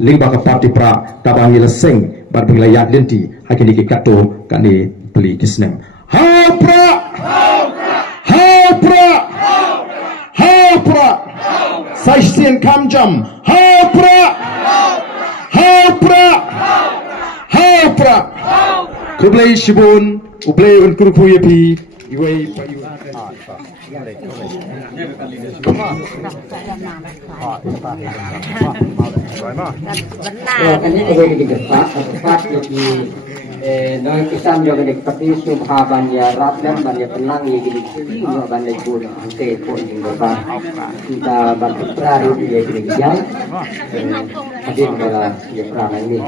lingba ka parti pra tabangi la seng bar bingla yak lenti hakini ki kato kani beli kisnem hapra hapra hapra saisien kamjam hapra hapra hapra kublai shibun ublai un kurku yepi iwai payu Kan ini boleh digerak, tepat lagi. Noi kesan juga di tapi subhaban ya rabdan ban ya tenang ya gini juga ban ya pun ante pun yang berapa kita bantu perari ya gini jang hadir pada ya perang ini.